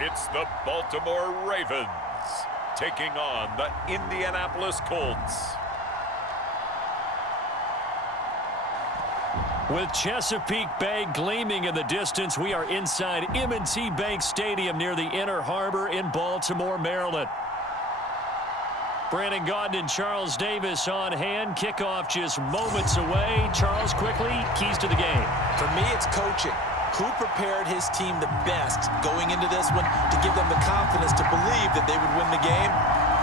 It's the Baltimore Ravens taking on the Indianapolis Colts. With Chesapeake Bay gleaming in the distance, we are inside M&T Bank Stadium near the Inner Harbor in Baltimore, Maryland. Brandon Gaudin and Charles Davis on hand. Kickoff just moments away. Charles, quickly, keys to the game. For me, it's coaching. Who prepared his team the best going into this one to give them the confidence to believe that they would win the game?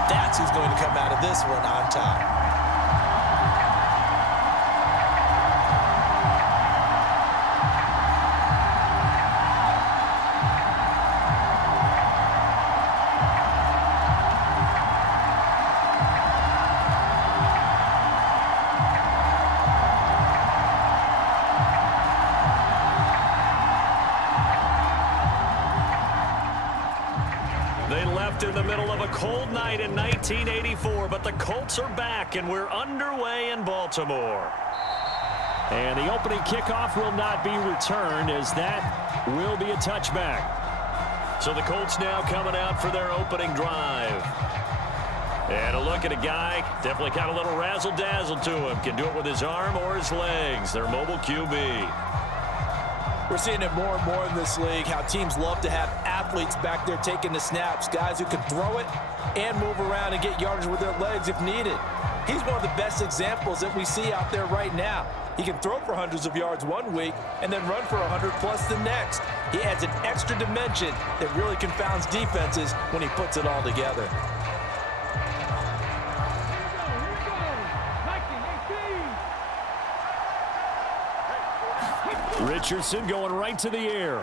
That's who's going to come out of this one on top. In the middle of a cold night in 1984, but the Colts are back, and we're underway in Baltimore. And the opening kickoff will not be returned, as that will be a touchback. So the Colts now coming out for their opening drive. And a look at a guy, definitely got a little razzle-dazzle to him. Can do it with his arm or his legs. Their mobile QB. We're seeing it more and more in this league, how teams love to have athletes back there taking the snaps, guys who can throw it and move around and get yardage with their legs if needed. He's one of the best examples that we see out there right now. He can throw for hundreds of yards one week and then run for 100+ the next. He adds an extra dimension that really confounds defenses when he puts it all together. Richardson going right to the air.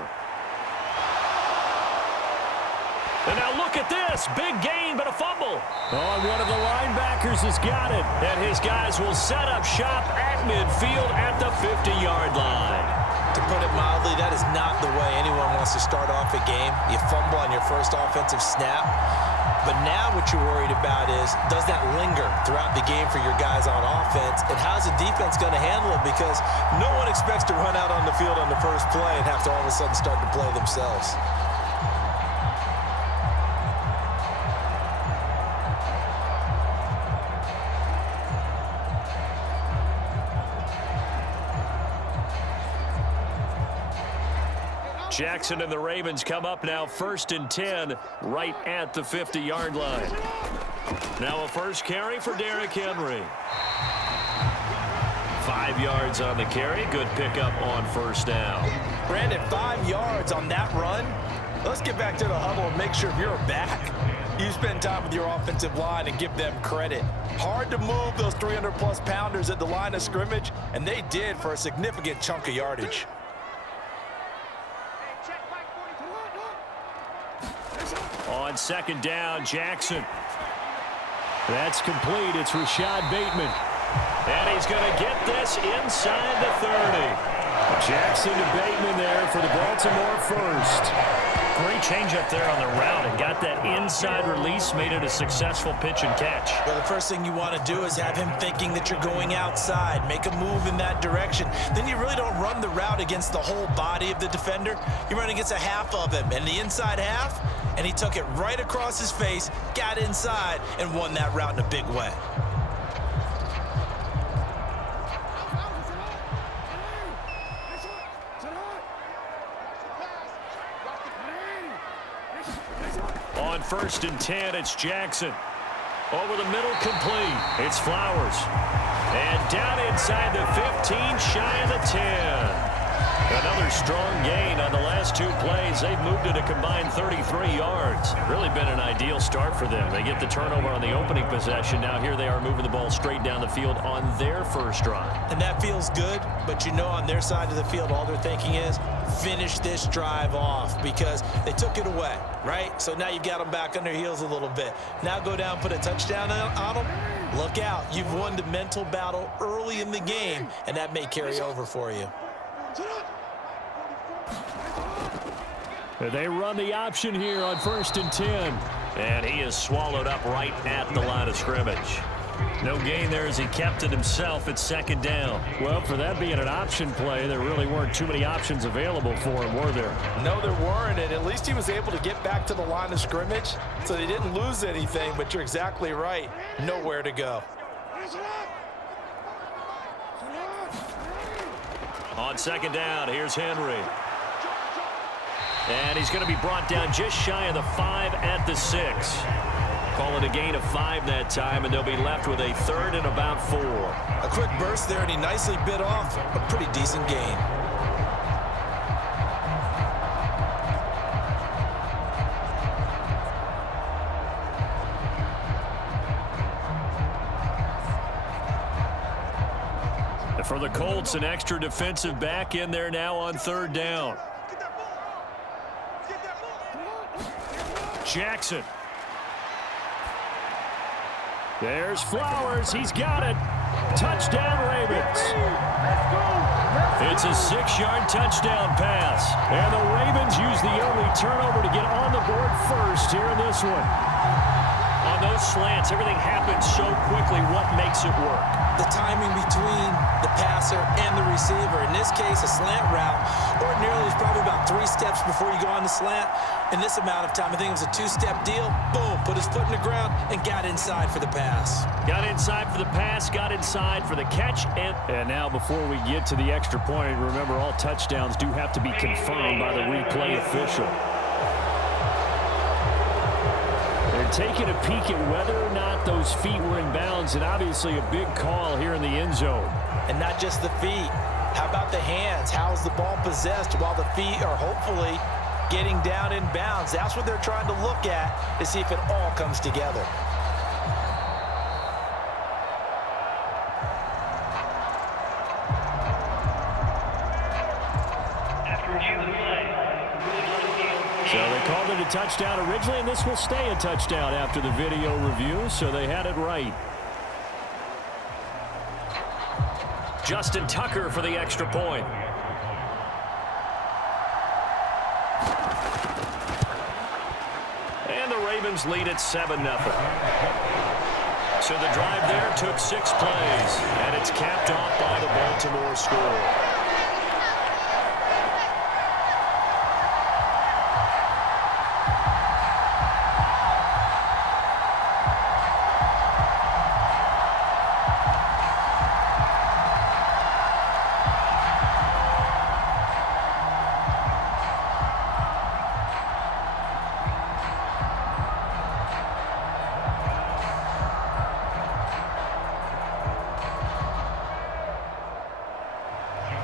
And now look at this. Big gain, but a fumble. Oh, and one of the linebackers has got it. And his guys will set up shop at midfield at the 50-yard line. To put it mildly, that is not the way anyone wants to start off a game. You fumble on your first offensive snap. But now what you're worried about is, does that linger throughout the game for your guys on offense? And how's the defense going to handle it? Because no one expects to run out on the field on the first play and have to all of a sudden start to play themselves. Jackson and the Ravens come up now 1st and 10 right at the 50-yard line. Now a first carry for Derrick Henry. 5 yards on the carry. Good pickup on first down. Brandon, 5 yards on that run. Let's get back to the huddle and make sure if you're back, you spend time with your offensive line and give them credit. Hard to move those 300+ pounders at the line of scrimmage, and they did for a significant chunk of yardage. On second down, Jackson. That's complete. It's Rashad Bateman. And he's going to get this inside the 30. Jackson to Bateman there for the Baltimore first. Great change up there on the route and got that inside release, made it a successful pitch and catch. Well, the first thing you want to do is have him thinking that you're going outside, make a move in that direction. Then you really don't run the route against the whole body of the defender. You run against a half of him, and the inside half, and he took it right across his face, got inside, and won that route in a big way. On 1st and 10, it's Jackson. Over the middle, complete. It's Flowers. And down inside the 15, shy of the 10. Another strong gain on the last 2 plays. They've moved it a combined 33 yards. Really been an ideal start for them. They get the turnover on the opening possession. Now here they are moving the ball straight down the field on their first drive. And that feels good, but you know on their side of the field, all they're thinking is finish this drive off because they took it away, right? So now you've got them back on their heels a little bit. Now go down, put a touchdown on them. Look out. You've won the mental battle early in the game, and that may carry over for you. They run the option here on 1st and 10. And he is swallowed up right at the line of scrimmage. No gain there as he kept it himself at second down. Well, for that being an option play, there really weren't too many options available for him, were there? No, there weren't, and at least he was able to get back to the line of scrimmage, so they didn't lose anything, but you're exactly right. Nowhere to go. On second down, here's Henry. And he's going to be brought down just shy of the 5 at the 6. Call it a gain of 5 that time, and they'll be left with a 3rd and about 4. A quick burst there, and he nicely bit off a pretty decent gain. And for the Colts, an extra defensive back in there now on 3rd down. Jackson. There's Flowers. He's got it. Touchdown, Ravens. It's a 6-yard touchdown pass. And the Ravens use the early turnover to get on the board first here in this one. On those slants, everything happens so quickly. What makes it work? The timing between the passer and the receiver. In this case, a slant route ordinarily is probably about 3 steps before you go on the slant. In this amount of time, I think it was a 2-step deal. Boom, put his foot in the ground and got inside for the pass. Got inside for the pass, got inside for the catch. And now before we get to the extra point, remember all touchdowns do have to be confirmed by the replay official. They're taking a peek at whether or not those feet were in bounds, and obviously a big call here in the end zone. And not just the feet. How about the hands? How's the ball possessed while the feet are hopefully getting down in bounds? That's what they're trying to look at to see if it all comes together. So they called it a touchdown originally, and this will stay a touchdown after the video review, so they had it right. Justin Tucker for the extra point. And the Ravens lead at 7-0. So the drive there took 6 plays, and it's capped off by the Baltimore score.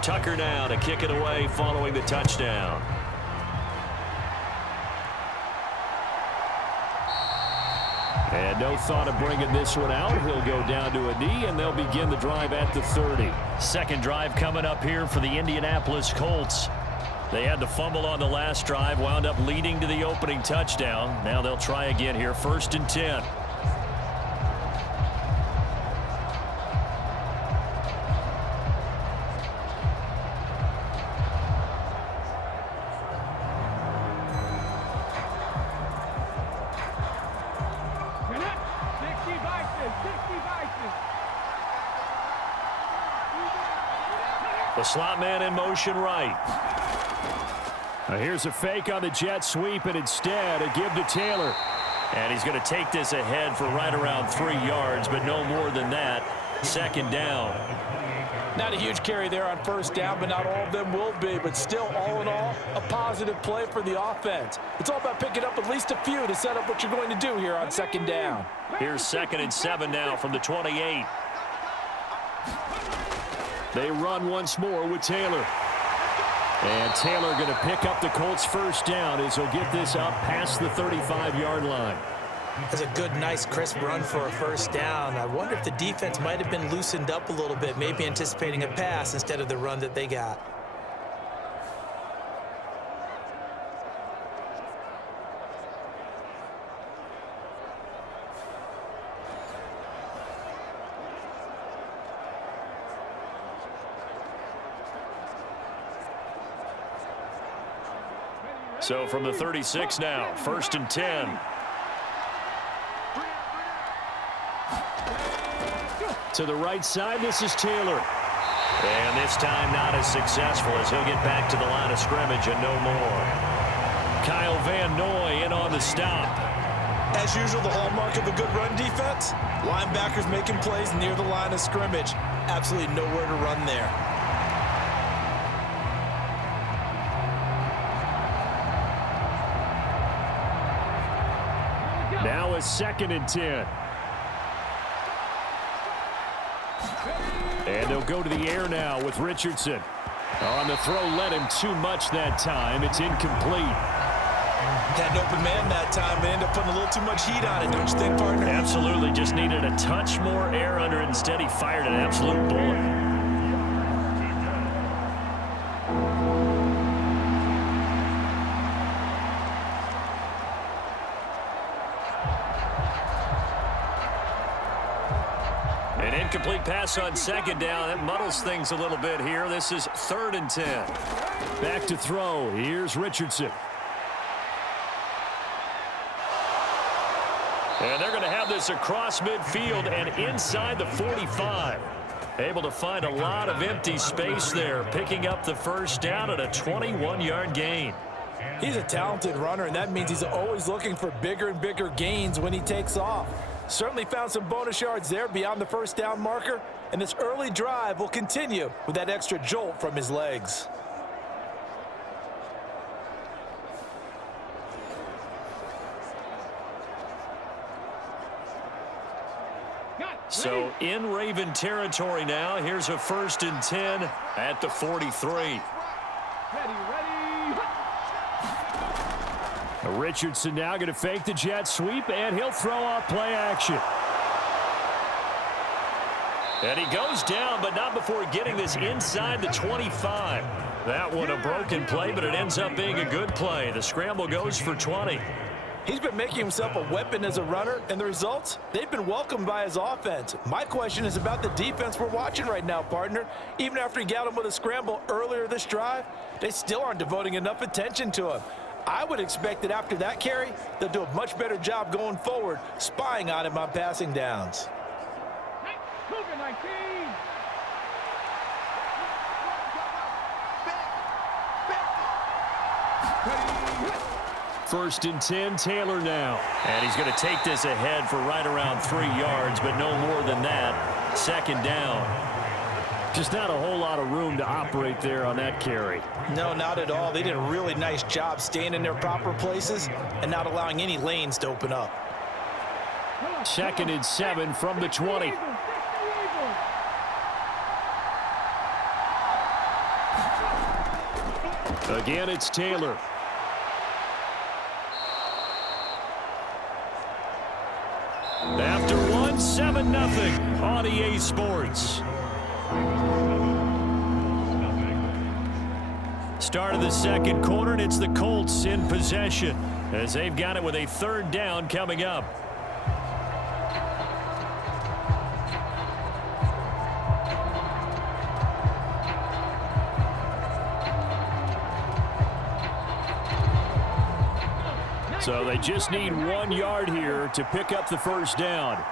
Tucker now to kick it away following the touchdown. And no thought of bringing this one out. He'll go down to a knee, and they'll begin the drive at the 30. Second drive coming up here for the Indianapolis Colts. They had the fumble on the last drive, wound up leading to the opening touchdown. Now they'll try again here, 1st and 10. The slot man in motion right. Now here's a fake on the jet sweep, and instead a give to Taylor. And he's going to take this ahead for right around 3 yards, but no more than that. 2nd down. Not a huge carry there on 1st down, but not all of them will be. But still, all in all, a positive play for the offense. It's all about picking up at least a few to set up what you're going to do here on 2nd down. Here's 2nd and 7 now from the 28. They run once more with Taylor. And Taylor going to pick up the Colts' 1st down as he'll get this up past the 35-yard line. That's a good, nice, crisp run for a 1st down. I wonder if the defense might have been loosened up a little bit, maybe anticipating a pass instead of the run that they got. So from the 36 now, 1st and 10. To the right side, this is Taylor. And this time not as successful as he'll get back to the line of scrimmage and no more. Kyle Van Noy in on the stop. As usual, the hallmark of a good run defense, linebackers making plays near the line of scrimmage. Absolutely nowhere to run there. Now a 2nd and 10. And they'll go to the air now with Richardson. On the throw, led him too much that time. It's incomplete. Had an open man that time, but ended up putting a little too much heat on it, don't you think, partner? Absolutely. Just needed a touch more air under it. Instead, he fired an absolute bullet. An incomplete pass on 2nd down. That muddles things a little bit here. This is 3rd and 10. Back to throw. Here's Richardson. And they're going to have this across midfield and inside the 45. Able to find a lot of empty space there, picking up the 1st down at a 21-yard gain. He's a talented runner, and that means he's always looking for bigger and bigger gains when he takes off. Certainly found some bonus yards there beyond the 1st down marker, and this early drive will continue with that extra jolt from his legs. So in Raven territory now. Here's a 1st and 10 at the 43. Richardson now going to fake the jet sweep, and he'll throw off play action. And he goes down, but not before getting this inside the 25. That one a broken play, but it ends up being a good play. The scramble goes for 20. He's been making himself a weapon as a runner, and the results, they've been welcomed by his offense. My question is about the defense we're watching right now, partner. Even after he got him with a scramble earlier this drive, they still aren't devoting enough attention to him. I would expect that after that carry, they'll do a much better job going forward, spying on him on passing downs. First and 10, Taylor now. And he's going to take this ahead for right around 3 yards, but no more than that. 2nd down. Just not a whole lot of room to operate there on that carry. No, not at all. They did a really nice job staying in their proper places and not allowing any lanes to open up. 2nd and 7 from the 20. Again, it's Taylor. After one, 7-0 on EA Sports. Start of the 2nd quarter, and it's the Colts in possession as they've got it with a 3rd down coming up. So they just need 1 yard here to pick up the 1st down.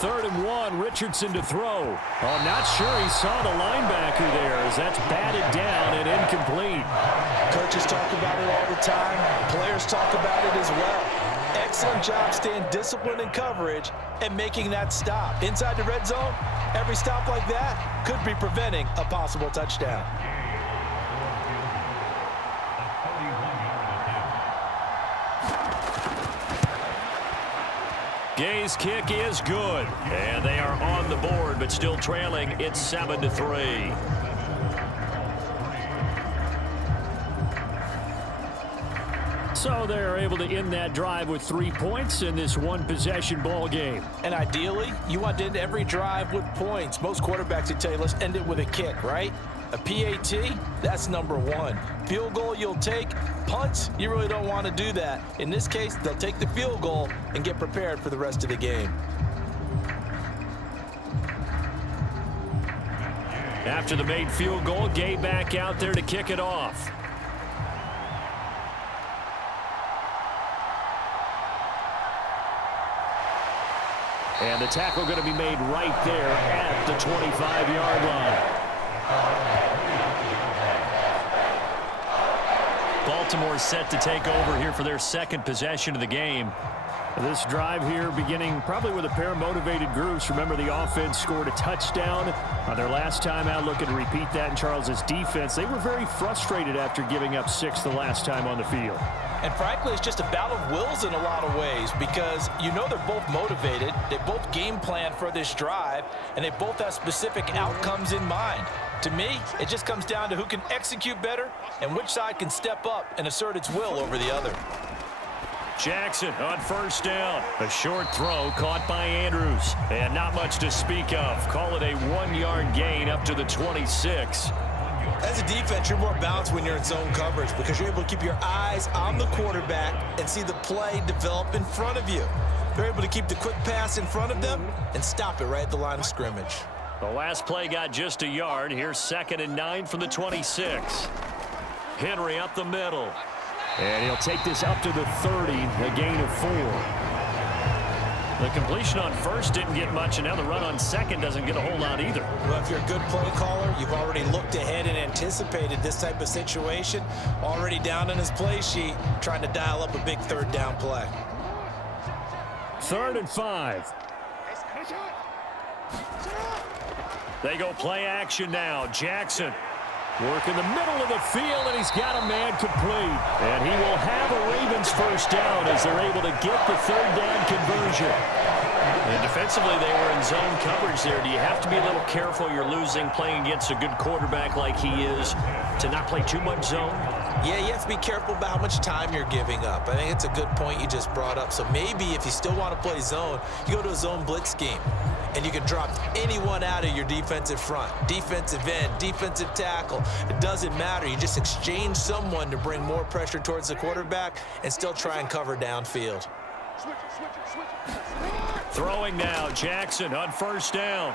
3rd and 1, Richardson to throw. Oh, not sure he saw the linebacker there as that's batted down and incomplete. Coaches talk about it all the time. Players talk about it as well. Excellent job staying disciplined in coverage and making that stop. Inside the red zone, every stop like that could be preventing a possible touchdown. Gay's kick is good, and they are on the board, but still trailing. It's 7-3. So they're able to end that drive with 3 points in this one-possession ball game. And ideally, you want to end every drive with points. Most quarterbacks would tell you, let's end it with a kick, right? A PAT, that's number 1. Field goal you'll take. Punts, you really don't want to do that. In this case, they'll take the field goal and get prepared for the rest of the game. After the made field goal, Gay back out there to kick it off. And the tackle going to be made right there at the 25-yard line. Baltimore set to take over here for their second possession of the game. This drive here beginning probably with a pair of motivated groups. Remember, the offense scored a touchdown on their last time out. Looking to repeat that in Charles's defense. They were very frustrated after giving up 6 the last time on the field. And frankly, it's just a battle of wills in a lot of ways because you know they're both motivated. They both game plan for this drive, and they both have specific outcomes in mind. To me, it just comes down to who can execute better and which side can step up and assert its will over the other. Jackson on first down. A short throw caught by Andrews. And not much to speak of. Call it a 1-yard gain up to the 26. As a defense, you're more balanced when you're in zone coverage because you're able to keep your eyes on the quarterback and see the play develop in front of you. They're able to keep the quick pass in front of them and stop it right at the line of scrimmage. The last play got just a yard. Here's 2nd and 9 from the 26. Henry up the middle. And he'll take this up to the 30, a gain of 4. The completion on first didn't get much, and now the run on second doesn't get a whole lot either. Well, if you're a good play caller, you've already looked ahead and anticipated this type of situation. Already down in his play sheet, trying to dial up a big third down play. 3rd and 5. They go play action now. Jackson. Work in the middle of the field, and he's got a man complete. And he will have a Ravens first down as they're able to get the 3rd down conversion. And defensively, they were in zone coverage there. Do you have to be a little careful? You're losing playing against a good quarterback like he is to not play too much zone? Yeah, you have to be careful about how much time you're giving up. I think it's a good point you just brought up. So maybe if you still want to play zone, you go to a zone blitz scheme. And you can drop anyone out of your defensive front. Defensive end, defensive tackle. It doesn't matter. You just exchange someone to bring more pressure towards the quarterback and still try and cover downfield. Throwing now, Jackson on first down.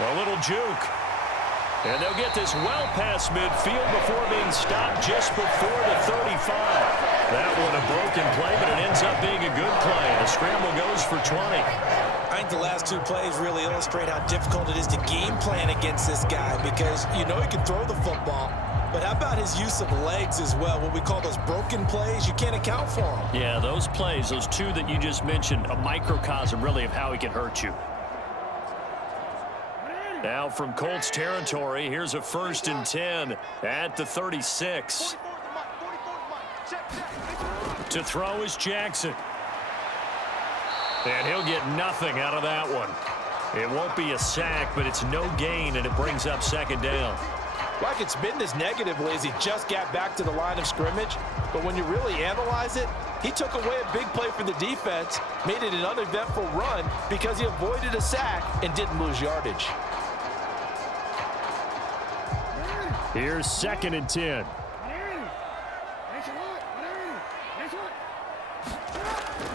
A little juke. And they'll get this well past midfield before being stopped just before the 35. That one a broken play, but it ends up being a good play. The scramble goes for 20. I think the last 2 plays really illustrate how difficult it is to game plan against this guy because you know he can throw the football, but how about his use of legs as well? What we call those broken plays, you can't account for them. Yeah, those plays, those 2 that you just mentioned, a microcosm really of how he can hurt you. Now from Colts territory, here's a 1st and 10 at the 36. To throw is Jackson. And he'll get nothing out of that one. It won't be a sack, but it's no gain, and it brings up 2nd down. Well, I could spin this negatively as he just got back to the line of scrimmage, but when you really analyze it, he took away a big play for the defense, made it an uneventful run because he avoided a sack and didn't lose yardage. Here's 2nd and 10.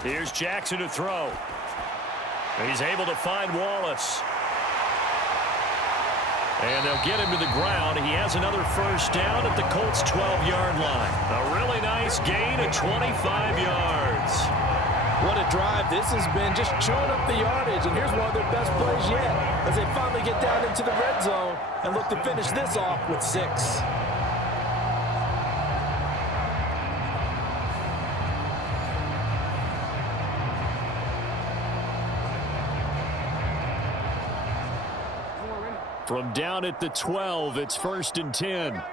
Here's Jackson to throw. He's able to find Wallace. And they'll get him to the ground. He has another first down at the Colts' 12-yard line. A really nice gain of 25 yards. What a drive this has been, just chewing up the yardage. And here's one of their best plays yet as they finally get down into the red zone and look to finish this off with 6. From down at the 12, it's 1st and 10.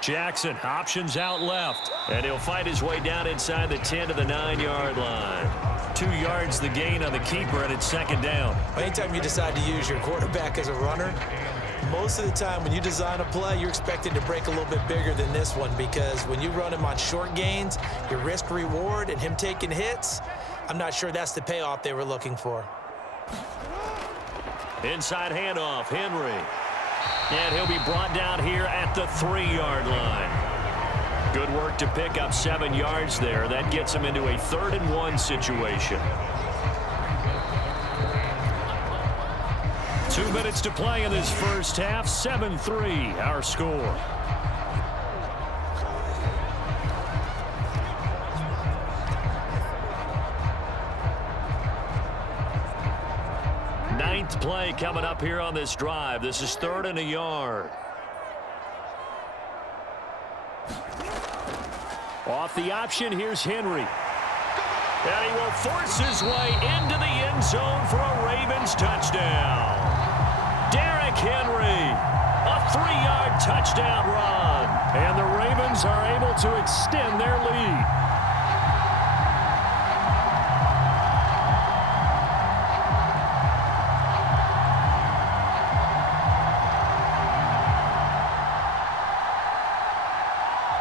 Jackson options out left, and he'll fight his way down inside the 10 to the 9-yard line. 2 yards the gain on the keeper, and it's 2nd down. Anytime you decide to use your quarterback as a runner, most of the time when you design a play, you're expected to break a little bit bigger than this one because when you run him on short gains, your risk reward and him taking hits, I'm not sure that's the payoff they were looking for. Inside handoff, Henry. And he'll be brought down here at the 3-yard line. Good work to pick up 7 yards there. That gets him into a 3rd and 1 situation. 2 minutes to play in this first half. 7-3, our score. ninth play coming up here on this drive. This is 3rd and a yard. Off the option, here's Henry. And he will force his way into the end zone for a Ravens touchdown. Derrick Henry, a 3-yard touchdown run. And the Ravens are able to extend their lead.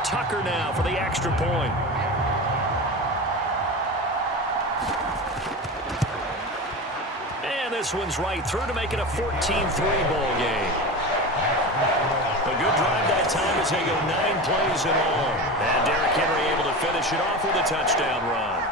Tucker now for the extra point. And this one's right through to make it a 14-3 ball game. A good drive that time as they go 9 plays in all. And Derrick Henry able to finish it off with a touchdown run.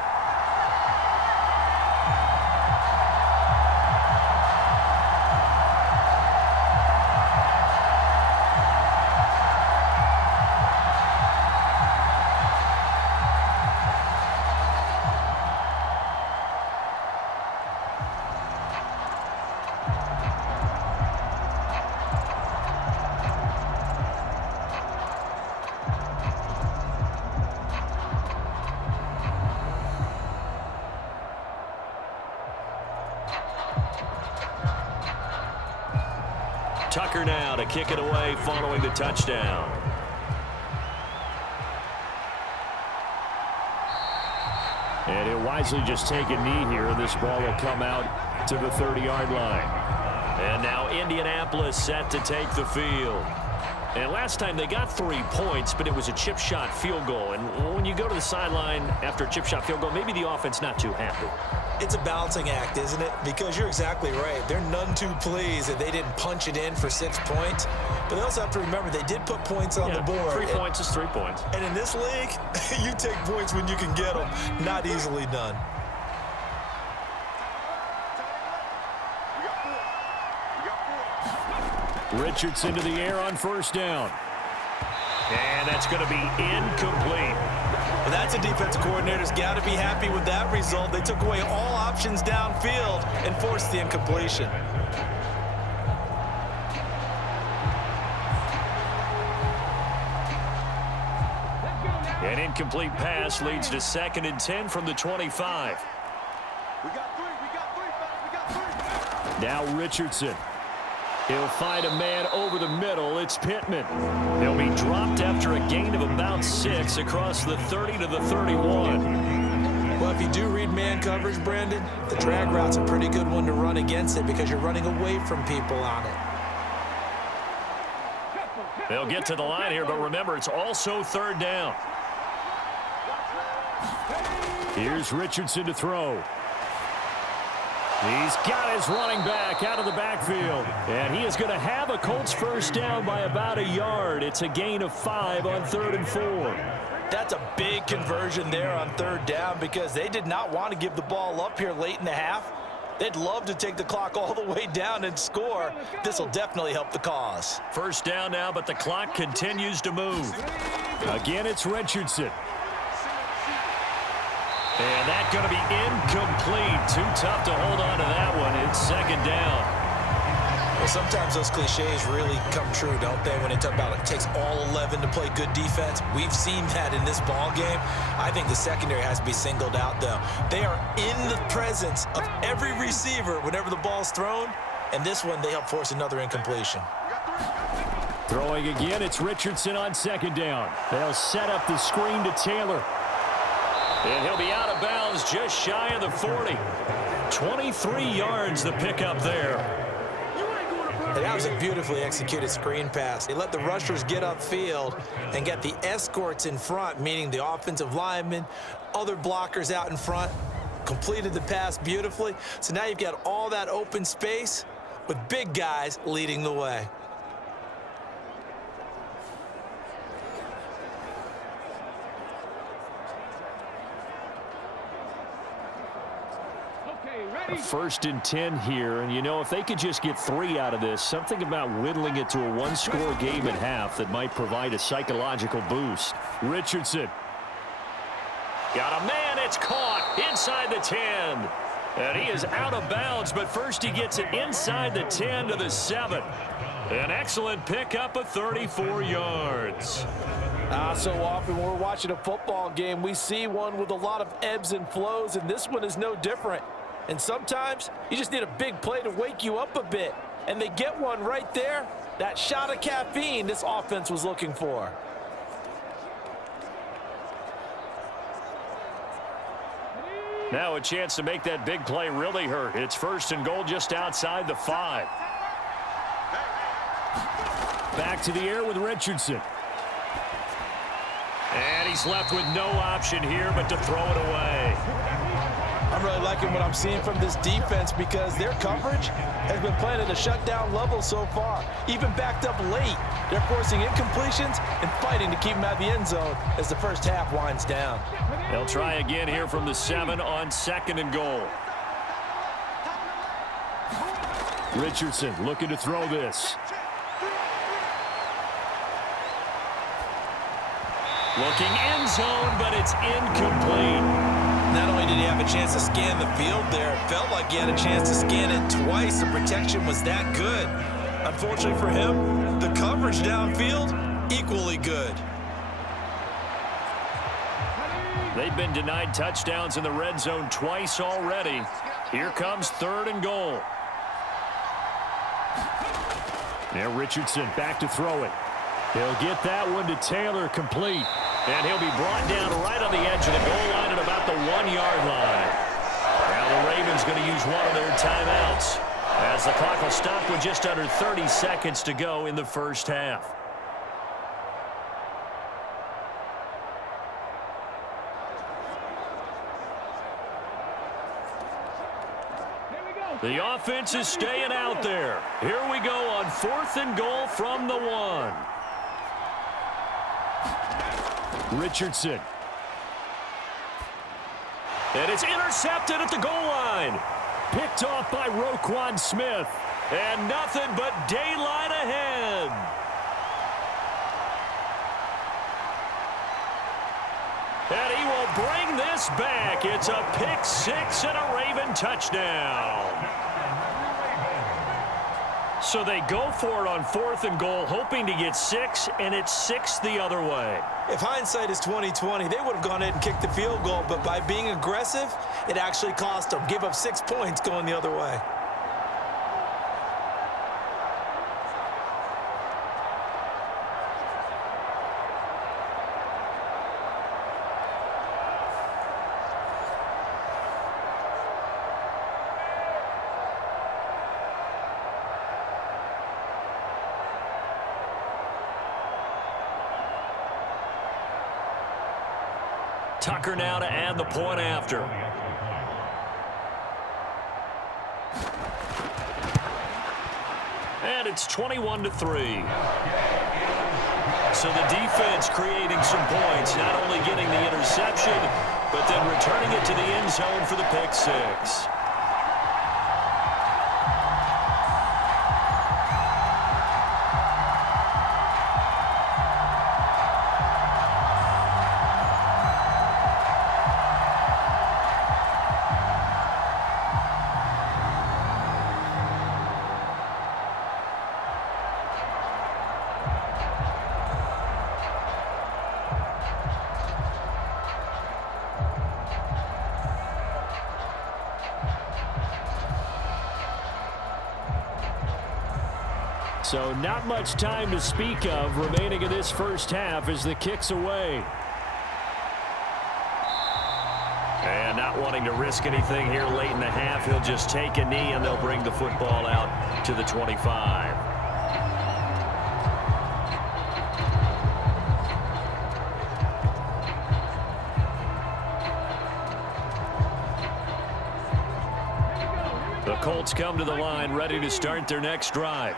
Tucker now to kick it away following the touchdown. And he'll wisely just take a knee here. This ball will come out to the 30-yard line. And now Indianapolis set to take the field. And last time they got 3 points, but it was a chip shot field goal. And when you go to the sideline after a chip shot field goal, maybe the offense not too happy. It's a balancing act, isn't it? Because you're exactly right. They're none too pleased that they didn't punch it in for 6 points. But they also have to remember they did put points on the board. 3 points is 3 points. And in this league, you take points when you can get them. Not easily done. Richardson to the air on 1st down. And that's going to be incomplete. Well, that's a defensive coordinator's got to be happy with that result. They took away all options downfield and forced the incompletion. An incomplete pass leads to 2nd and 10 from the 25. Now Richardson. He'll find a man over the middle. It's Pittman. He'll be dropped after a gain of about 6 across the 30 to the 31. Well, if you do read man coverage, Brandon, the drag route's a pretty good one to run against it because you're running away from people on it. They'll get to the line here, but remember, it's also 3rd down. Here's Richardson to throw. He's got his running back out of the backfield. And he is going to have a Colts 1st down by about a yard. It's a gain of 5 on 3rd and 4. That's a big conversion there on 3rd down because they did not want to give the ball up here late in the half. They'd love to take the clock all the way down and score. This will definitely help the cause. 1st down now, but the clock continues to move. Again, it's Richardson. And that's going to be incomplete. Too tough to hold on to that one. It's 2nd down. Well, sometimes those cliches really come true, don't they? When they talk about it takes all 11 to play good defense. We've seen that in this ball game. I think the secondary has to be singled out, though. They are in the presence of every receiver whenever the ball's thrown. And this one, they help force another incompletion. Throwing again, it's Richardson on 2nd down. They'll set up the screen to Taylor. And he'll be out of bounds just shy of the 40. 23 yards the pickup there. And that was a beautifully executed screen pass. They let the rushers get upfield and get the escorts in front, meaning the offensive linemen, other blockers out in front, completed the pass beautifully. So now you've got all that open space with big guys leading the way. First and 10 here, and you know, if they could just get 3 out of this, something about whittling it to a 1-score game at half that might provide a psychological boost. Richardson. Got a man, it's caught inside the 10. And he is out of bounds, but first he gets it inside the 10 to the 7. An excellent pickup of 34 yards. So often when we're watching a football game, we see one with a lot of ebbs and flows, and this one is no different. And sometimes you just need a big play to wake you up a bit. And they get one right there. That shot of caffeine this offense was looking for. Now a chance to make that big play really hurt. It's 1st and goal just outside the 5. Back to the air with Richardson. And he's left with no option here but to throw it away. I'm really liking what I'm seeing from this defense because their coverage has been playing at a shutdown level so far. Even backed up late, they're forcing incompletions and fighting to keep them out of the end zone as the first half winds down. They'll try again here from the 7 on 2nd and goal. Richardson looking to throw this. Looking end zone, but it's incomplete. Not only did he have a chance to scan the field there, it felt like he had a chance to scan it twice. The protection was that good. Unfortunately for him, the coverage downfield, equally good. They've been denied touchdowns in the red zone twice already. Here comes 3rd and goal. Now Richardson back to throw it. He'll get that one to Taylor, complete. And he'll be brought down right on the edge of the goal line at about the 1-yard line. Now the Ravens going to use one of their timeouts as the clock will stop with just under 30 seconds to go in the first half. The offense is staying out there. Here we go on 4th and goal from the 1. Richardson. And it's intercepted at the goal line. Picked off by Roquan Smith. And nothing but daylight ahead. And he will bring this back. It's a pick 6 and a Raven touchdown. So they go for it on 4th and goal, hoping to get 6, and it's 6 the other way. If hindsight is 20/20, they would have gone ahead and kicked the field goal, but by being aggressive, it actually cost them. Give up 6 points going the other way. Tucker now to add the point after. And it's 21-3. So the defense creating some points, not only getting the interception, but then returning it to the end zone for the pick 6. So not much time to speak of remaining in this first half as the kick's away. And not wanting to risk anything here late in the half, he'll just take a knee and they'll bring the football out to the 25. The Colts come to the line ready to start their next drive.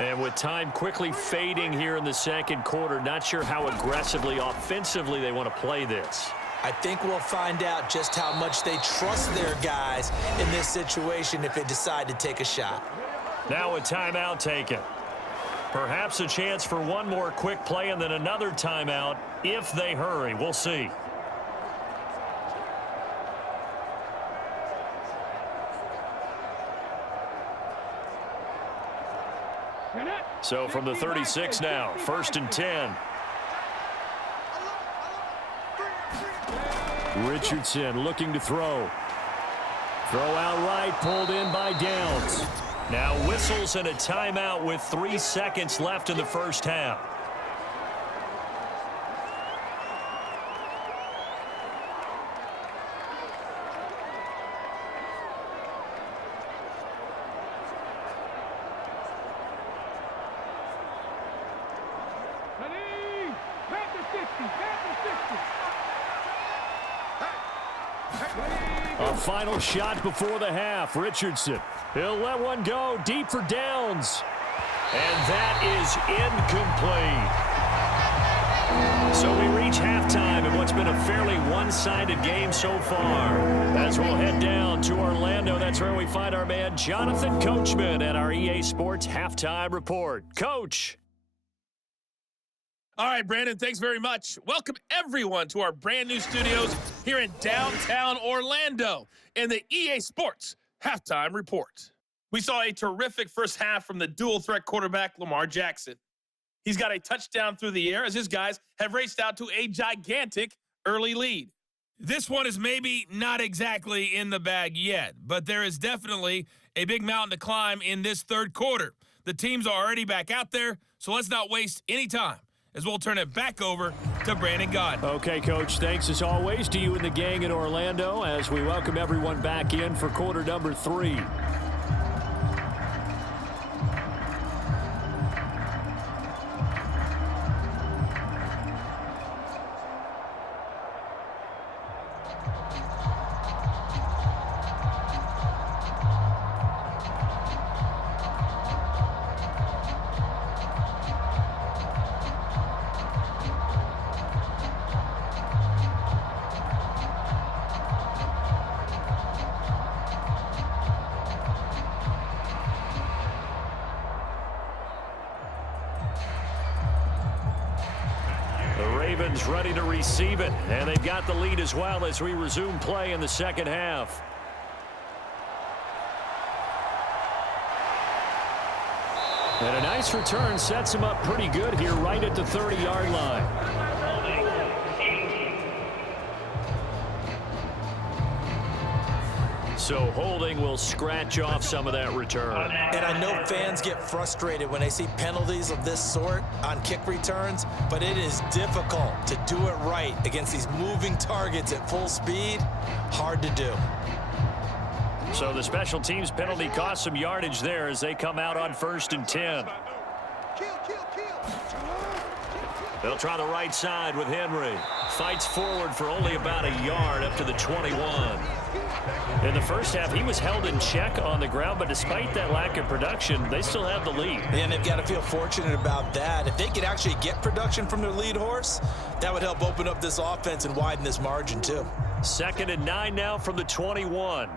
And with time quickly fading here in the second quarter, not sure how aggressively, offensively they want to play this. I think we'll find out just how much they trust their guys in this situation if they decide to take a shot. Now a timeout taken. Perhaps a chance for one more quick play and then another timeout if they hurry. We'll see. So from the 36 now, 1st and 10. Richardson looking to throw. Throw out right, pulled in by Downs. Now whistles and a timeout with 3 seconds left in the first half. A final shot before the half. Richardson. He'll let one go deep for Downs. And that is incomplete. So we reach halftime in what's been a fairly one-sided game so far. As we'll head down to Orlando, that's where we find our man Jonathan Coachman at our EA Sports Halftime Report. Coach. All right, Brandon, thanks very much. Welcome, everyone, to our brand-new studios here in downtown Orlando in the EA Sports Halftime Report. We saw a terrific first half from the dual-threat quarterback, Lamar Jackson. He's got a touchdown through the air as his guys have raced out to a gigantic early lead. This one is maybe not exactly in the bag yet, but there is definitely a big mountain to climb in this third quarter. The teams are already back out there, so let's not waste any time, as we'll turn it back over to Brandon Gaudin. Okay, Coach, thanks as always to you and the gang in Orlando as we welcome everyone back in for quarter number 3. Ready to receive it, and they've got the lead as well as we resume play in the second half. And a nice return sets him up pretty good here right at the 30-yard line. So holding will scratch off some of that return. And I know fans get frustrated when they see penalties of this sort on kick returns, but it is difficult to do it right against these moving targets at full speed. Hard to do. So the special teams penalty cost some yardage there as they come out on 1st and 10. They'll try the right side with Henry. Fights forward for only about a yard up to the 21. In the first half, he was held in check on the ground, but despite that lack of production, they still have the lead. And they've got to feel fortunate about that. If they could actually get production from their lead horse, that would help open up this offense and widen this margin too. 2nd and 9 now from the 21.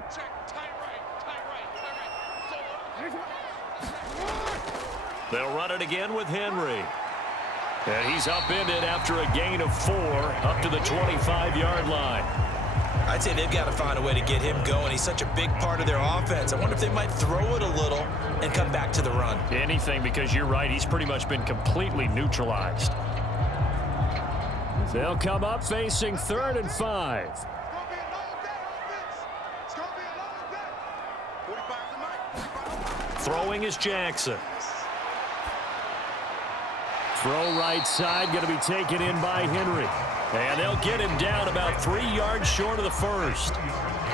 They'll run it again with Henry. And he's upended after a gain of 4 up to the 25-yard line. I'd say they've got to find a way to get him going. He's such a big part of their offense. I wonder if they might throw it a little and come back to the run. Anything, because you're right. He's pretty much been completely neutralized. They'll come up facing 3rd and 5. Throwing is Jackson. Throw right side, going to be taken in by Henry. And they'll get him down about 3 yards short of the first.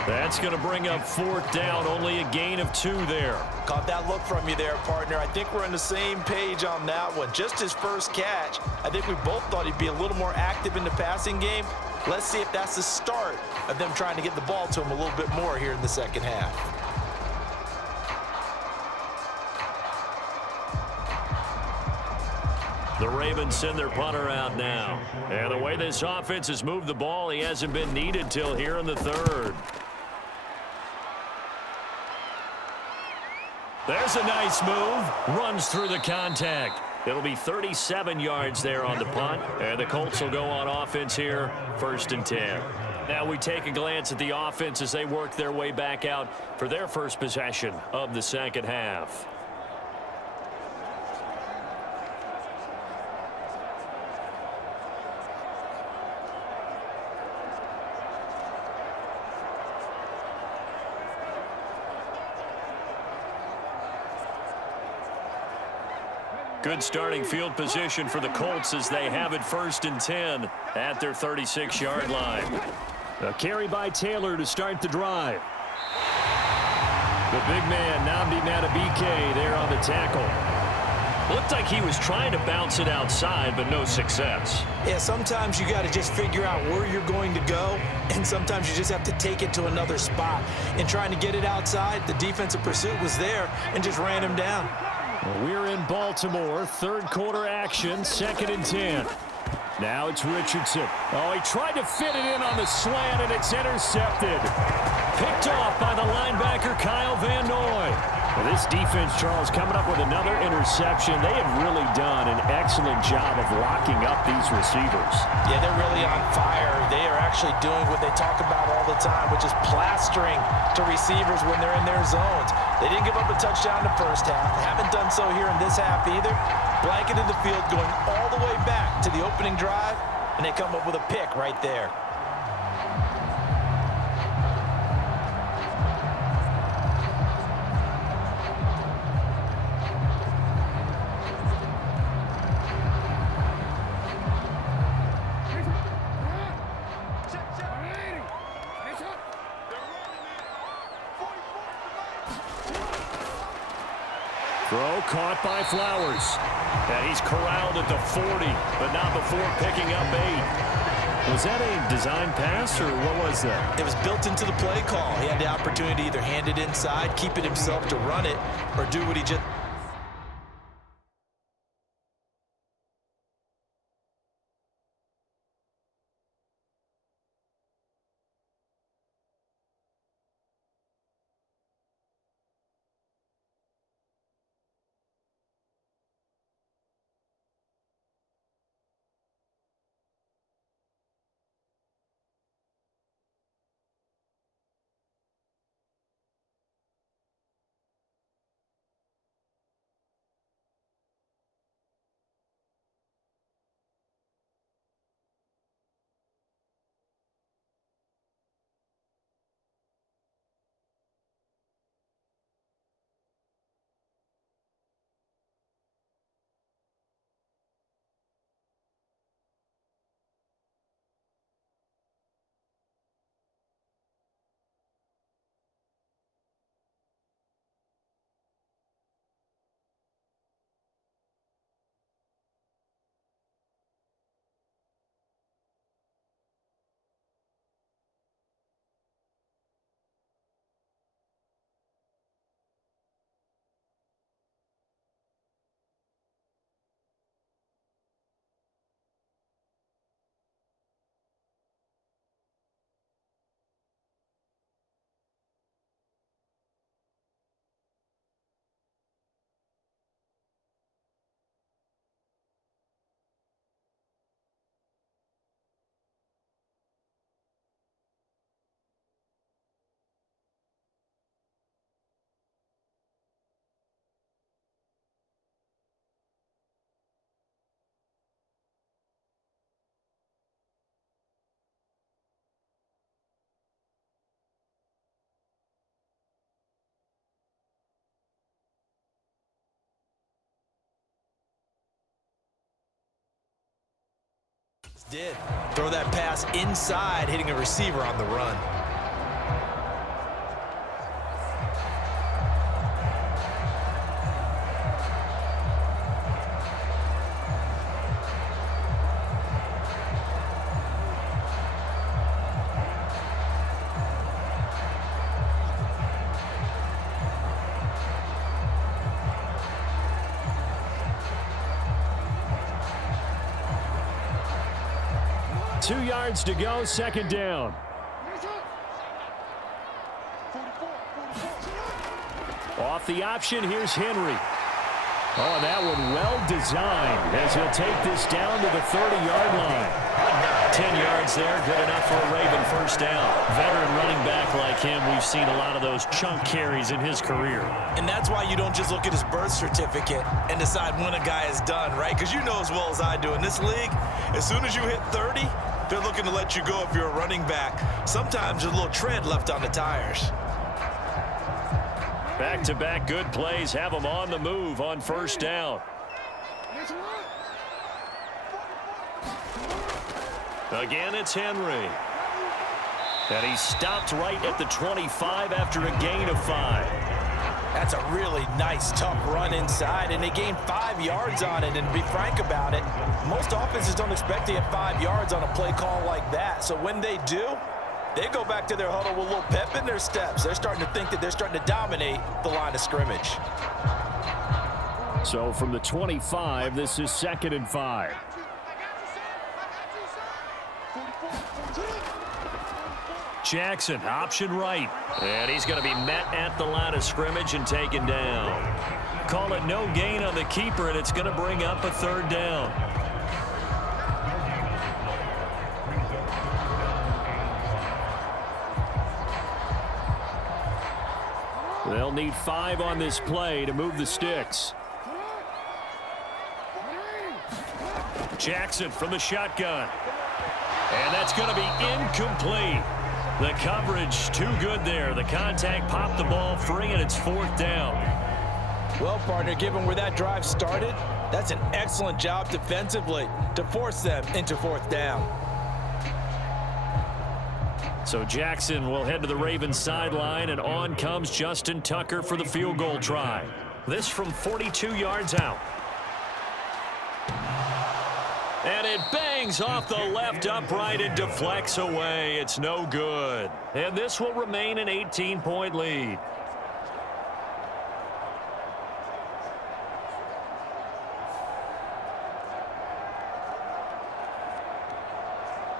That's going to bring up 4th down, only a gain of 2 there. Caught that look from you there, partner. I think we're on the same page on that one. Just his first catch, I think we both thought he'd be a little more active in the passing game. Let's see if that's the start of them trying to get the ball to him a little bit more here in the second half. The Ravens send their punter out now. And the way this offense has moved the ball, he hasn't been needed till here in the 3rd. There's a nice move. Runs through the contact. It'll be 37 yards there on the punt. And the Colts will go on offense here, 1st and 10. Now we take a glance at the offense as they work their way back out for their first possession of the second half. Good starting field position for the Colts as they have it 1st and 10 at their 36-yard line. A carry by Taylor to start the drive. The big man, MADDEN, there on the tackle. Looked like he was trying to bounce it outside, but no success. Yeah, sometimes you got to just figure out where you're going to go, and sometimes you just have to take it to another spot. In trying to get it outside, the defensive pursuit was there and just ran him down. Well, we're in Baltimore, 3rd quarter action, 2nd and 10. Now it's Richardson. Oh, he tried to fit it in on the slant, and it's intercepted. Picked off by the linebacker, Kyle Van Noy. Well, this defense, Charles, coming up with another interception. They have really done an excellent job of locking up these receivers. Yeah, they're really on fire. They are actually doing what they talk about all the time, which is plastering to receivers when they're in their zones. They didn't give up a touchdown in the first half. They haven't done so here in this half either. Blanketed the field, going all the way back to the opening drive, and they come up with a pick right there. Throw caught by Flowers. And he's corralled at the 40, but not before picking up 8. Was that a design pass, or what was that? It was built into the play call. He had the opportunity to either hand it inside, keep it himself to run it, or do what he just... did. Throw that pass inside, hitting a receiver on the run. Two yards to go, second down. Off the option, here's Henry. Oh, that one well designed as he'll take this down to the 30-yard line. 10 yards there, good enough for a Raven first down. Veteran running back like him, we've seen a lot of those chunk carries in his career. And that's why you don't just look at his birth certificate and decide when a guy is done, right? Because you know as well as I do, in this league, as soon as you hit 30, they're looking to let you go if you're a running back. Sometimes there's a little tread left on the tires. Back-to-back good plays have them on the move on first down. Again, it's Henry. And he stopped right at the 25 after a gain of 5. That's a really nice, tough run inside, and they gained 5 yards on it. And to be frank about it, most offenses don't expect to get 5 yards on a play call like that. So when they do, they go back to their huddle with a little pep in their steps. They're starting to think that they're starting to dominate the line of scrimmage. So from the 25, this is 2nd and 5. Jackson, option right. And he's going to be met at the line of scrimmage and taken down. Call it no gain on the keeper, and it's going to bring up a 3rd down. They'll need 5 on this play to move the sticks. Jackson from the shotgun. And that's going to be incomplete. The coverage too good there. The contact popped the ball free, and it's 4th down. Well, partner, given where that drive started, that's an excellent job defensively to force them into 4th down. So Jackson will head to the Ravens sideline, and on comes Justin Tucker for the field goal try. This from 42 yards out. And it bangs off the left upright and deflects away. It's no good. And this will remain an 18-point lead.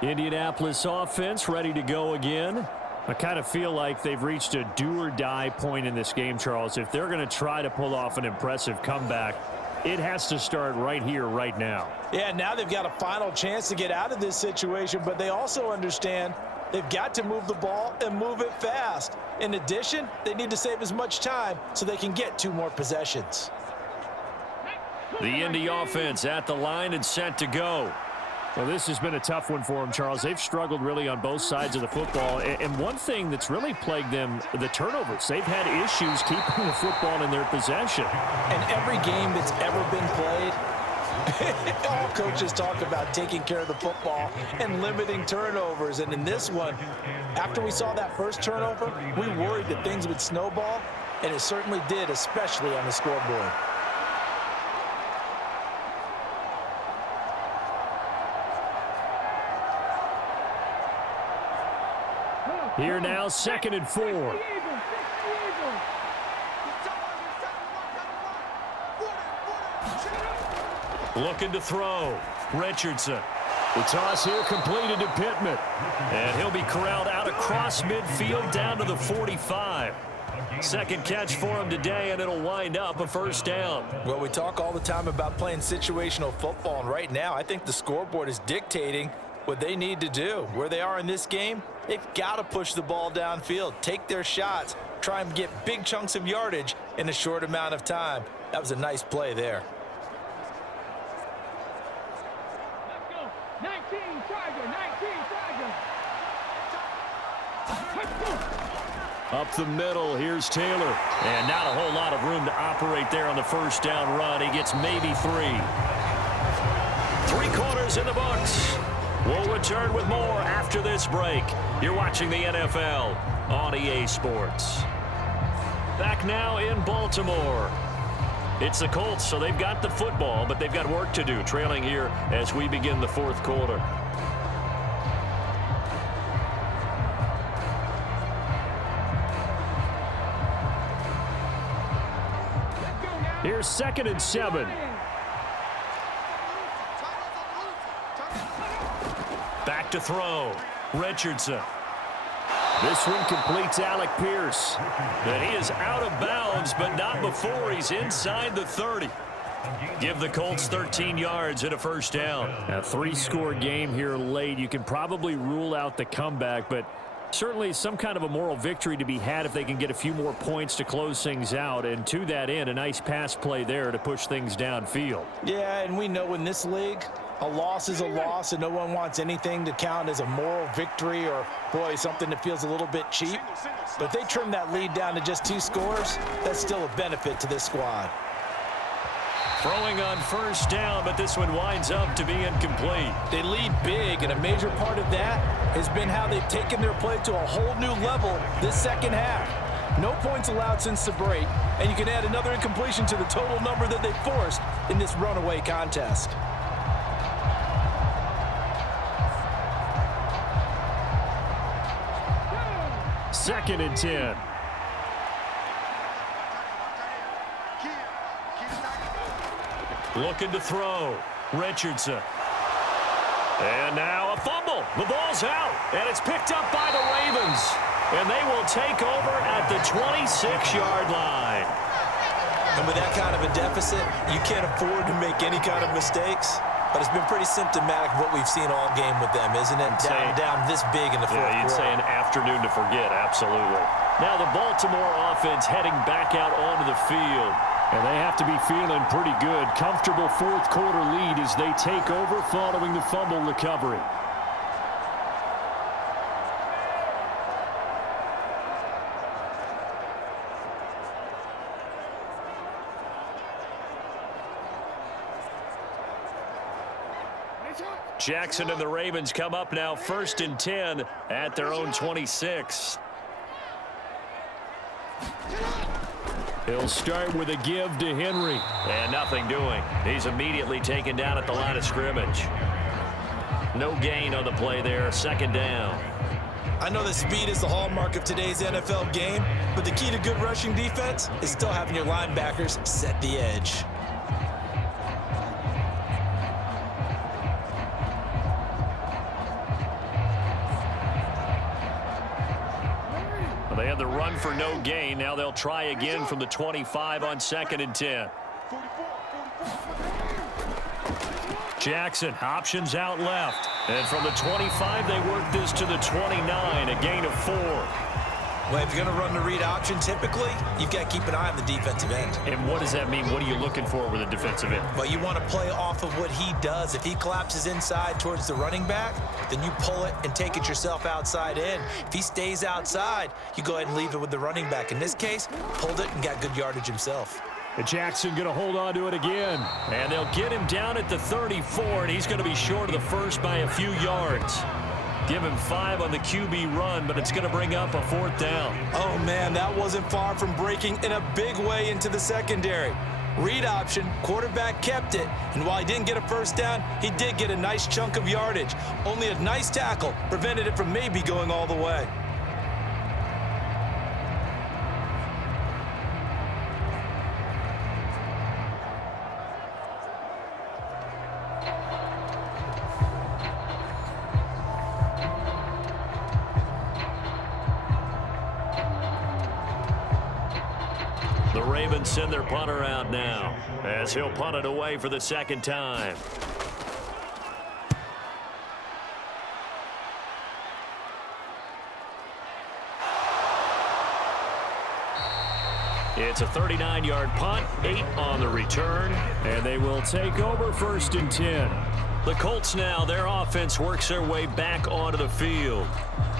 Indianapolis offense ready to go again. I kind of feel like they've reached a do-or-die point in this game, Charles. If they're going to try to pull off an impressive comeback, it has to start right here, right now. Yeah, now they've got a final chance to get out of this situation, but they also understand they've got to move the ball and move it fast. In addition, they need to save as much time so they can get 2 more possessions. The Indy offense at the line and set to go. Well, this has been a tough one for them, Charles. They've struggled really on both sides of the football. And one thing that's really plagued them, the turnovers. They've had issues keeping the football in their possession. And every game that's ever been played, all coaches talk about taking care of the football and limiting turnovers. And in this one, after we saw that first turnover, we worried that things would snowball, and it certainly did, especially on the scoreboard. Here now, 2nd and 4. Looking to throw. Richardson. The toss here completed to Pittman. And he'll be corralled out across midfield down to the 45. Second catch for him today, and it'll wind up a 1st down. Well, we talk all the time about playing situational football, and right now I think the scoreboard is dictating what they need to do. Where they are in this game, they've got to push the ball downfield, take their shots, try and get big chunks of yardage in a short amount of time. That was a nice play there. Let's go. 19 Tiger, 19 Tiger. Up the middle, here's Taylor. And not a whole lot of room to operate there on the 1st down run. He gets maybe 3. 3 quarters in the books. We'll return with more after this break. You're watching the NFL on EA Sports. Back now in Baltimore. It's the Colts, so they've got the football, but they've got work to do, trailing here as we begin the 4th quarter. Here's 2nd and 7. Back to throw. Richardson. This one completes Alec Pierce. And he is out of bounds, but not before he's inside the 30. Give the Colts 13 yards and a 1st down. A 3-score game here late. You can probably rule out the comeback, but certainly some kind of a moral victory to be had if they can get a few more points to close things out. And to that end, a nice pass play there to push things downfield. Yeah, and we know in this league, a loss is a loss, and no one wants anything to count as a moral victory or, boy, something that feels a little bit cheap. But if they trim that lead down to just 2 scores, that's still a benefit to this squad. Throwing on first down, but this one winds up to be incomplete. They lead big, and a major part of that has been how they've taken their play to a whole new level this second half. No points allowed since the break, and you can add another incompletion to the total number that they forced in this runaway contest. Second and 10. Looking to throw. Richardson. And now a fumble. The ball's out, and it's picked up by the Ravens. And they will take over at the 26-yard line. And with that kind of a deficit, you can't afford to make any kind of mistakes. But it's been pretty symptomatic of what we've seen all game with them, isn't it? Down this big in the fourth quarter. Yeah, you'd say an afternoon to forget, absolutely. Now the Baltimore offense heading back out onto the field. And they have to be feeling pretty good. Comfortable fourth quarter lead as they take over following the fumble recovery. Jackson and the Ravens come up now 1st and 10 at their own 26. He'll start with a give to Henry. And nothing doing. He's immediately taken down at the line of scrimmage. No gain on the play there. 2nd down. I know that speed is the hallmark of today's NFL game, but the key to good rushing defense is still having your linebackers set the edge. They had the run for no gain. Now they'll try again from the 25 on 2nd and 10. Jackson options out left. And from the 25, they work this to the 29, a gain of 4. Well, if you're going to run the read option, typically, you've got to keep an eye on the defensive end. And what does that mean? What are you looking for with a defensive end? Well, you want to play off of what he does. If he collapses inside towards the running back, then you pull it and take it yourself outside in. If he stays outside, you go ahead and leave it with the running back. In this case, pulled it and got good yardage himself. And Jackson going to hold on to it again. And they'll get him down at the 34, and he's going to be short of the first by a few yards. Give him 5 on the QB run, but it's going to bring up a 4th down. Oh, man, that wasn't far from breaking in a big way into the secondary. Read option, quarterback kept it, and while he didn't get a first down, he did get a nice chunk of yardage. Only a nice tackle prevented it from maybe going all the way. The Ravens send their punter out now as he'll punt it away for the 2nd time. It's a 39-yard punt, 8 on the return. And they will take over 1st and 10. The Colts now, their offense works their way back onto the field.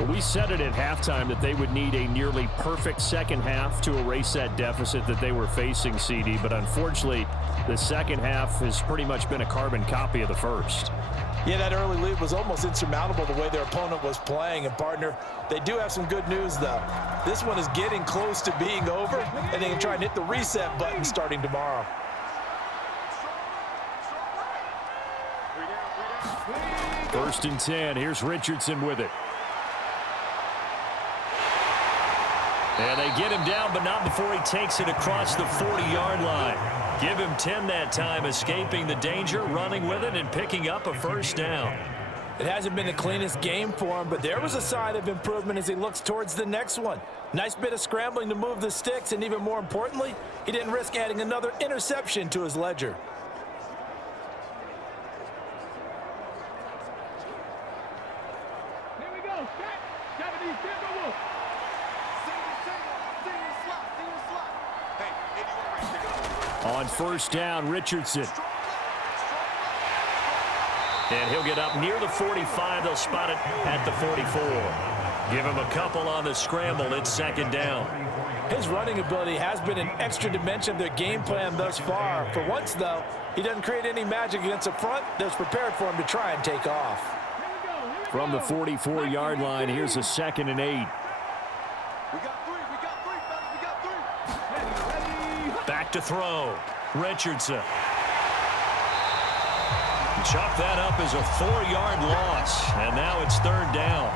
Well, we said it at halftime that they would need a nearly perfect second half to erase that deficit that they were facing, CD. But unfortunately, the second half has pretty much been a carbon copy of the first. Yeah, that early lead was almost insurmountable the way their opponent was playing. And, partner, they do have some good news, though. This one is getting close to being over, and they can try and hit the reset button starting tomorrow. First and 10. Here's Richardson with it. And they get him down, but not before he takes it across the 40-yard line. Give him 10 that time, escaping the danger, running with it, and picking up a 1st down. It hasn't been the cleanest game for him, but there was a sign of improvement as he looks towards the next one. Nice bit of scrambling to move the sticks, and even more importantly, he didn't risk adding another interception to his ledger. Here we go. Set. 70. Timberwolves. On 1st down, Richardson. And he'll get up near the 45. They'll spot it at the 44. Give him a couple on the scramble. It's second down. His running ability has been an extra dimension of their game plan thus far. For once, though, he doesn't create any magic against the front that's prepared for him to try and take off. From the 44-yard line, here's a 2nd and 8. Back to throw. Richardson. Chop that up as a 4-yard loss, and now it's 3rd down.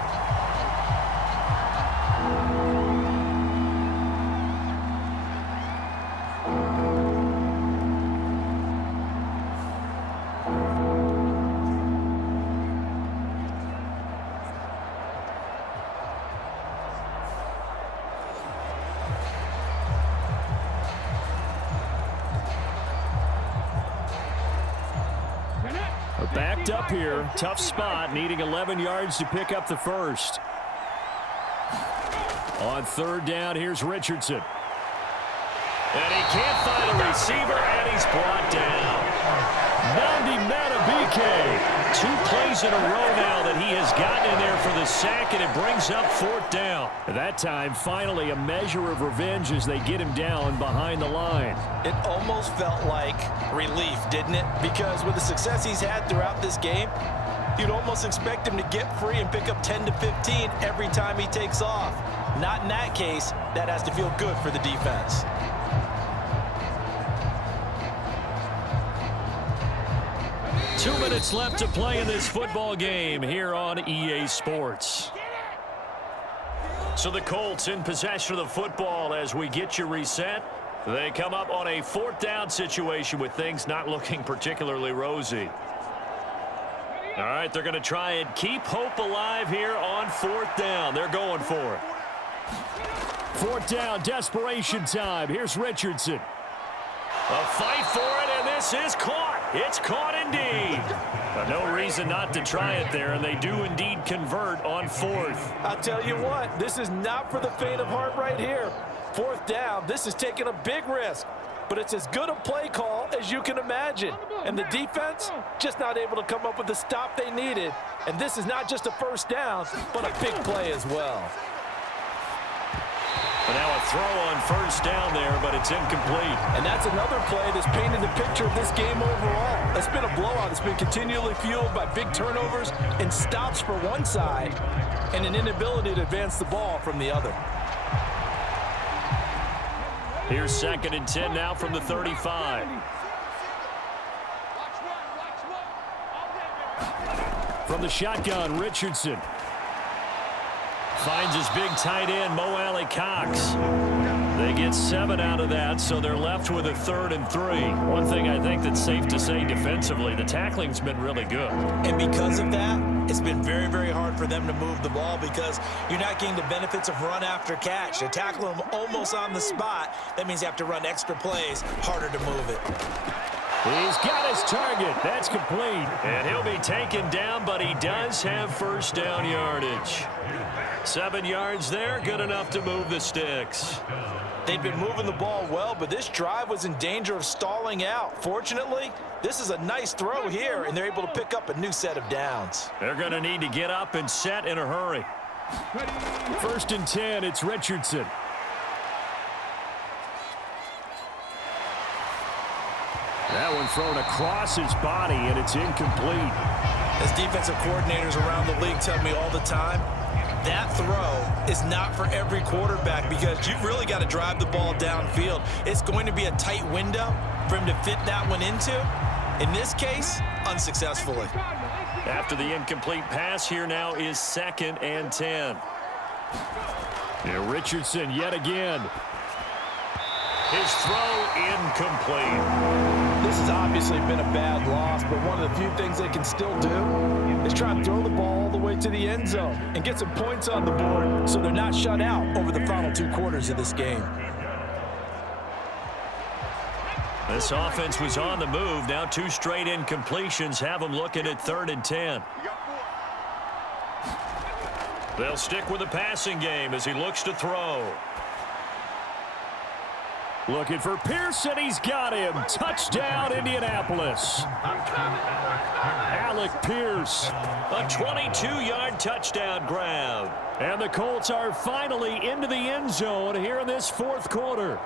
Backed up here. Tough spot. Needing 11 yards to pick up the first. On 3rd down, here's Richardson. And he can't find a receiver, and he's brought down. MADDEN. 2 plays in a row now that he has gotten in there for the sack, and it brings up 4th down. At that time, finally a measure of revenge as they get him down behind the line. It almost felt like relief, didn't it? Because with the success he's had throughout this game, you'd almost expect him to get free and pick up 10 to 15 every time he takes off. Not in that case. That has to feel good for the defense. Two minutes left to play in this football game here on EA Sports. So the Colts in possession of the football as we get you reset. They come up on a 4th down situation with things not looking particularly rosy. All right, they're going to try and keep hope alive here on 4th down. They're going for it. 4th down, desperation time. Here's Richardson. A fight for it, and this is caught. It's caught indeed. But no reason not to try it there, and they do indeed convert on 4th. I'll tell you what, this is not for the faint of heart right here. 4th down, this is taking a big risk. But it's as good a play call as you can imagine. And the defense just not able to come up with the stop they needed. And this is not just a 1st down, but a big play as well. But now a throw on 1st down there, but it's incomplete. And that's another play that's painted the picture of this game overall. It's been a blowout. It's been continually fueled by big turnovers and stops for one side and an inability to advance the ball from the other. Here's 2nd and 10 now from the 35. From the shotgun, Richardson. Finds his big tight end, Mo Alley Cox. They get 7 out of that, so they're left with a 3rd and 3. One thing I think that's safe to say defensively, the tackling's been really good. And because of that, it's been very, very hard for them to move the ball because you're not getting the benefits of run after catch. They tackle them almost on the spot. That means you have to run extra plays, harder to move it. He's got his target. That's complete. And he'll be taken down, but he does have 1st down yardage. 7 yards there, good enough to move the sticks. They've been moving the ball well, but this drive was in danger of stalling out. Fortunately, this is a nice throw here, and they're able to pick up a new set of downs. They're going to need to get up and set in a hurry. 1st and 10, it's Richardson. That one thrown across his body, and it's incomplete. As defensive coordinators around the league tell me all the time, that throw is not for every quarterback because you've really got to drive the ball downfield. It's going to be a tight window for him to fit that one into. In this case, unsuccessfully. After the incomplete pass, here now is 2nd and 10. Yeah, Richardson yet again. His throw incomplete. This has obviously been a bad loss, but one of the few things they can still do is try and throw the ball all the way to the end zone and get some points on the board so they're not shut out over the final 2 quarters of this game. This offense was on the move. Now 2 straight incompletions have them looking at 3rd and 10. They'll stick with the passing game as he looks to throw. Looking for Pearson. He's got him. Touchdown, Indianapolis. Alec Pierce. A 22-yard touchdown grab. And the Colts are finally into the end zone here in this fourth quarter.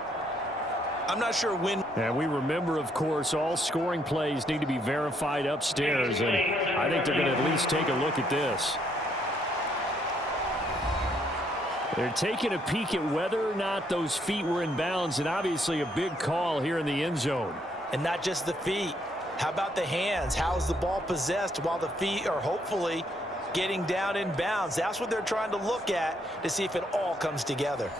I'm not sure when. And we remember, of course, all scoring plays need to be verified upstairs. And I think they're going to at least take a look at this. They're taking a peek at whether or not those feet were in bounds, and obviously a big call here in the end zone. And not just the feet. How about the hands? How is the ball possessed while the feet are hopefully getting down in bounds? That's what they're trying to look at to see if it all comes together.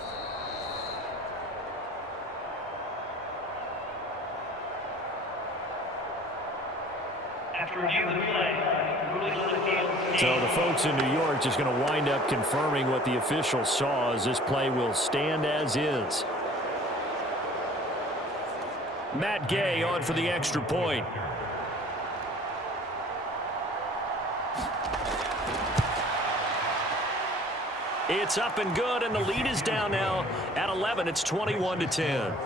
So the folks in New York just going to wind up confirming what the official saw, as this play will stand as is. Matt Gay on for the extra point. It's up and good, and the lead is down now at 11. It's 21-10.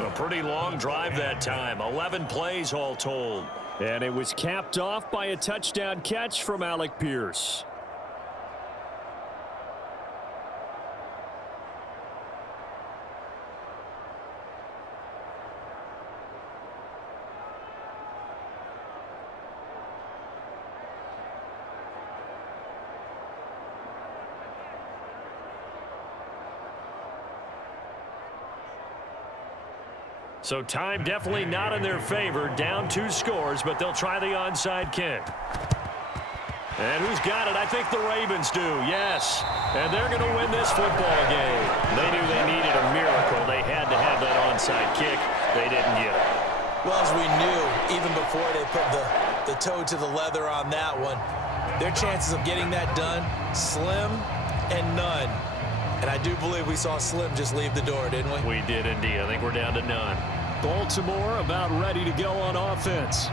A pretty long drive that time. 11 plays all told. And it was capped off by a touchdown catch from Alec Pierce. So time definitely not in their favor. Down 2 scores, but they'll try the onside kick. And who's got it? I think the Ravens do, yes. And they're going to win this football game. They knew they needed a miracle. They had to have that onside kick. They didn't get it. Well, as we knew, even before they put the toe to the leather on that one, their chances of getting that done, slim and none. And I do believe we saw Slim just leave the door, didn't we? We did indeed. I think we're down to none. Baltimore about ready to go on offense.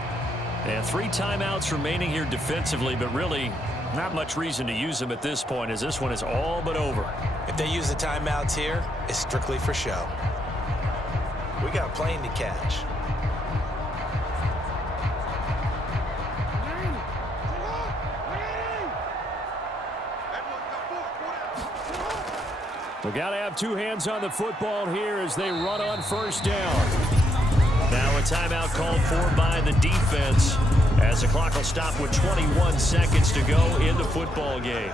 And 3 timeouts remaining here defensively, but really not much reason to use them at this point, as this one is all but over. If they use the timeouts here, it's strictly for show. We got a plane to catch. We got to have 2 hands on the football here as they run on first down. Now a timeout called for by the defense, as the clock will stop with 21 seconds to go in the football game.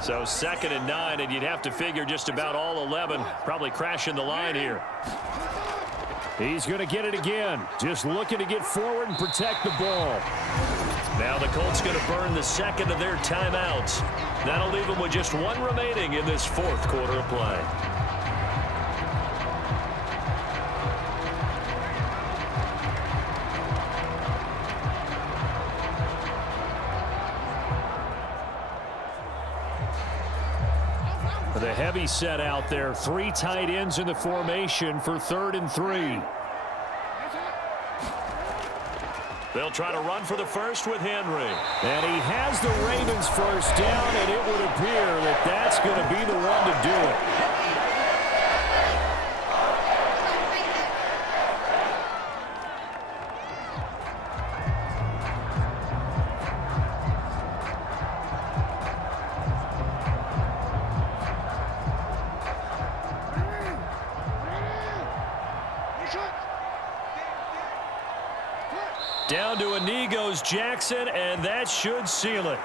So 2nd and 9, and you'd have to figure just about all 11 probably crashing the line here. He's going to get it again. Just looking to get forward and protect the ball. Now the Colts going to burn the 2nd of their timeouts. That'll leave them with just 1 remaining in this 4th quarter of play. The heavy set out there. 3 tight ends in the formation for 3rd and 3. They'll try to run for the first with Henry. And he has the Ravens first down, and it would appear that that's going to be the one to do it. Down to a knee goes Jackson, and that should seal it.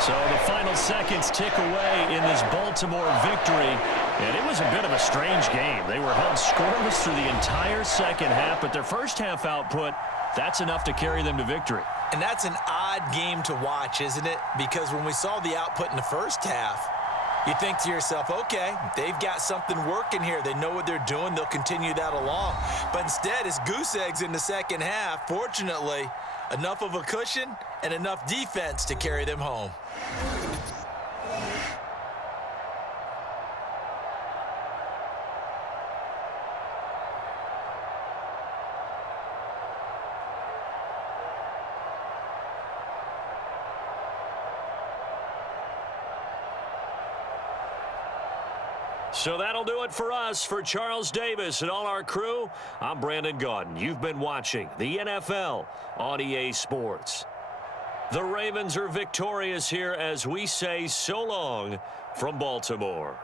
So the final seconds tick away in this Baltimore victory. And it was a bit of a strange game. They were held scoreless through the entire second half, but their first half output, that's enough to carry them to victory. And that's an odd game to watch, isn't it? Because when we saw the output in the first half, you think to yourself, okay, they've got something working here. They know what they're doing. They'll continue that along. But instead, it's goose eggs in the second half. Fortunately, enough of a cushion and enough defense to carry them home. So that'll do it for us. For Charles Davis and all our crew, I'm Brandon Gaudin. You've been watching the NFL on EA Sports. The Ravens are victorious here as we say so long from Baltimore.